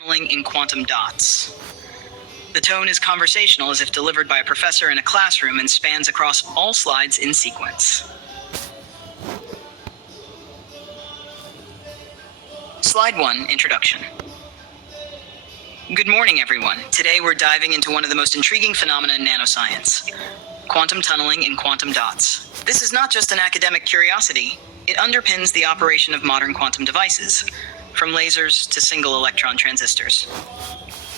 tunneling in quantum dots. The tone is conversational as if delivered by a professor in a classroom and spans across all slides in sequence. Slide 1, Introduction. Good morning, everyone. Today we're diving into one of the most intriguing phenomena in nanoscience, quantum tunneling in quantum dots. This is not just an academic curiosity, it underpins the operation of modern quantum devices, from lasers to single electron transistors.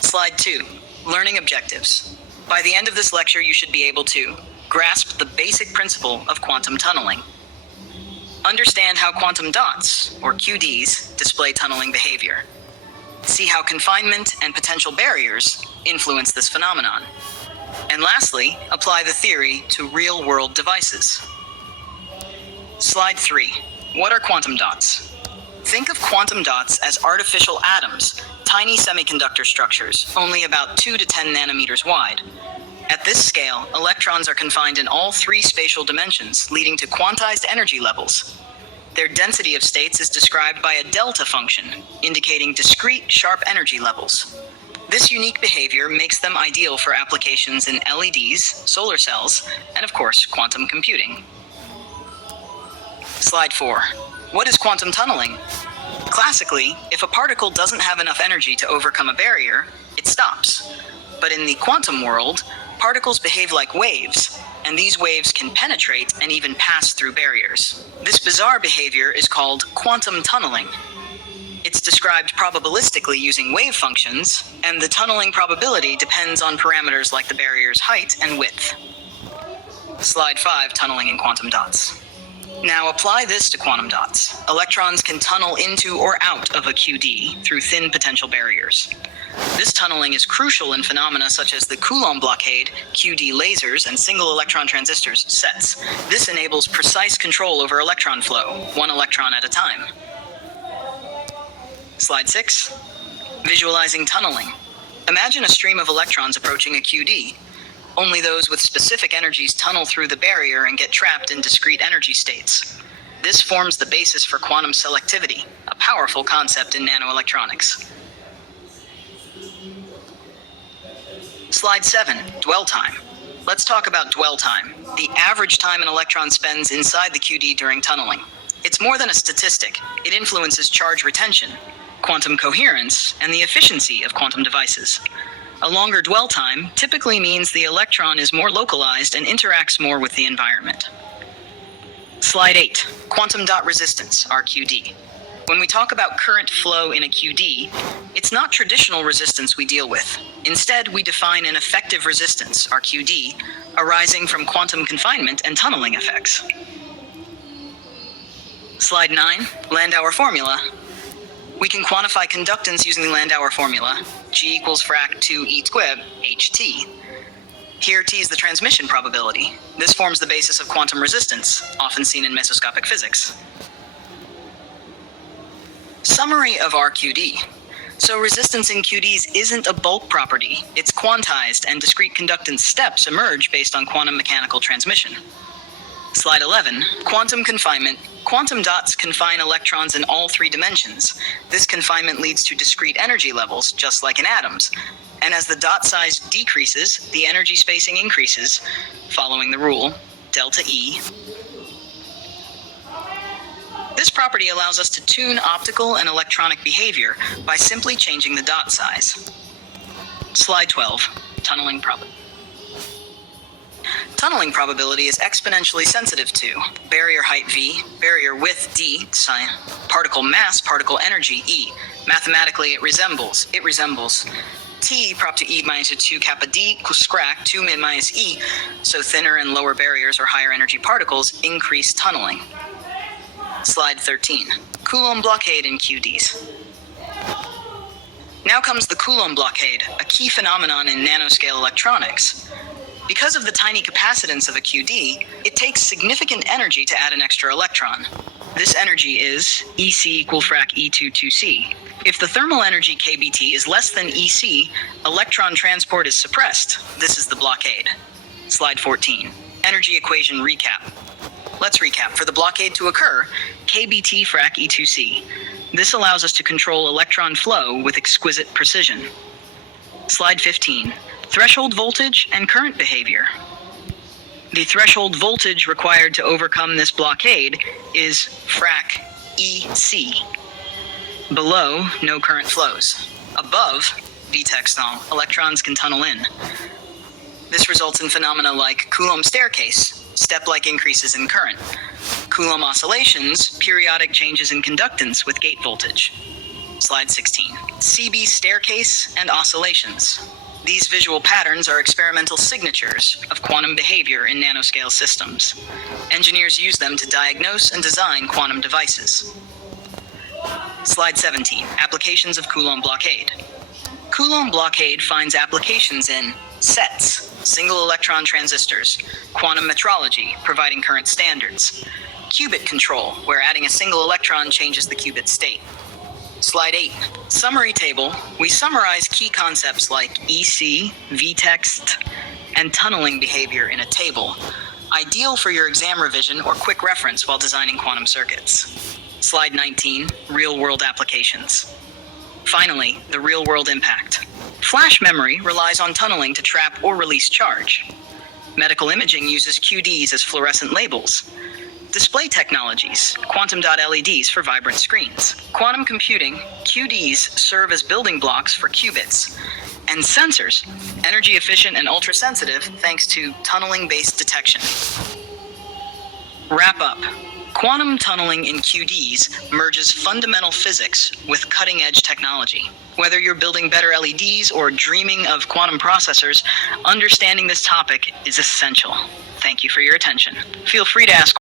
Slide 2, Learning Objectives. By the end of this lecture, you should be able to grasp the basic principle of quantum tunneling, understand how quantum dots, or QDs, display tunneling behavior, see how confinement and potential barriers influence this phenomenon, and lastly, apply the theory to real-world devices. Slide 3. What are quantum dots? Think of quantum dots as artificial atoms, tiny semiconductor structures, only about 2 to 10 nanometers wide. At this scale, electrons are confined in all 3 spatial dimensions, leading to quantized energy levels. Their density of states is described by a delta function, indicating discrete, sharp energy levels. This unique behavior makes them ideal for applications in LEDs, solar cells, and of course, quantum computing. Slide 4. What is quantum tunneling? Classically, if a particle doesn't have enough energy to overcome a barrier, it stops. But in the quantum world, particles behave like waves, and these waves can penetrate and even pass through barriers. This bizarre behavior is called quantum tunneling. It's described probabilistically using wave functions, and the tunneling probability depends on parameters like the barrier's height and width. Slide 5, Tunneling in quantum dots. Now apply this to quantum dots. Electrons can tunnel into or out of a QD through thin potential barriers. This tunneling is crucial in phenomena such as the Coulomb blockade, QD lasers, and single electron transistors, SETs. This enables precise control over electron flow, one electron at a time. Slide 6. Visualizing tunneling. Imagine a stream of electrons approaching a QD. Only those with specific energies tunnel through the barrier and get trapped in discrete energy states. This forms the basis for quantum selectivity, a powerful concept in nanoelectronics. Slide 7, Dwell time. Let's talk about dwell time, the average time an electron spends inside the QD during tunneling. It's more than a statistic. It influences charge retention, quantum coherence, and the efficiency of quantum devices. A longer dwell time typically means the electron is more localized and interacts more with the environment. Slide 8, Quantum dot resistance, RQD. When we talk about current flow in a QD, it's not traditional resistance we deal with. Instead, we define an effective resistance, RQD, arising from quantum confinement and tunneling effects. Slide 9, Landauer formula. We can quantify conductance using the Landauer formula, G equals frac 2 E squared, HT. Here, T is the transmission probability. This forms the basis of quantum resistance, often seen in mesoscopic physics. Summary of RQD. So resistance in QDs isn't a bulk property. It's quantized, and discrete conductance steps emerge based on quantum mechanical transmission. Slide 11, Quantum confinement. Quantum dots confine electrons in all 3 dimensions. This confinement leads to discrete energy levels, just like in atoms. And as the dot size decreases, the energy spacing increases, following the rule, delta E. This property allows us to tune optical and electronic behavior by simply changing the dot size. Slide 12, Tunneling probability. Tunneling probability is exponentially sensitive to barrier height V, barrier width D, particle mass, particle energy E. Mathematically, it resembles T prop to E minus 2 kappa D scrac 2 min minus E, so thinner and lower barriers or higher energy particles increase tunneling. Slide 13, Coulomb blockade in QDs. Now comes the Coulomb blockade, a key phenomenon in nanoscale electronics. Because of the tiny capacitance of a QD, it takes significant energy to add an extra electron. This energy is EC equal frac E22C. If the thermal energy kBT is less than EC, electron transport is suppressed. This is the blockade. Slide 14, Energy equation recap. Let's recap. For the blockade to occur, kBT frac E2C. This allows us to control electron flow with exquisite precision. Slide 15. Threshold voltage and current behavior. The threshold voltage required to overcome this blockade is frac EC. Below, no current flows. Above, VTEX null, electrons can tunnel in. This results in phenomena like Coulomb staircase, step-like increases in current. Coulomb oscillations, periodic changes in conductance with gate voltage. Slide 16. CB staircase and oscillations. These visual patterns are experimental signatures of quantum behavior in nanoscale systems. Engineers use them to diagnose and design quantum devices. Slide 17. Applications of Coulomb blockade. Coulomb blockade finds applications in SETs, single electron transistors, quantum metrology, providing current standards, qubit control, where adding a single electron changes the qubit state. Slide 8. Summary table. We summarize key concepts like EC, VTEX, and tunneling behavior in a table, ideal for your exam revision or quick reference while designing quantum circuits. Slide 19. Real-world applications. Finally, the real-world impact. Flash memory relies on tunneling to trap or release charge. Medical imaging uses QDs as fluorescent labels. Display technologies, quantum dot LEDs for vibrant screens. Quantum computing, QDs serve as building blocks for qubits. And sensors, energy efficient and ultra-sensitive thanks to tunneling-based detection. Wrap up. Quantum tunneling in QDs merges fundamental physics with cutting-edge technology. Whether you're building better LEDs or dreaming of quantum processors, understanding this topic is essential. Thank you for your attention. Feel free to ask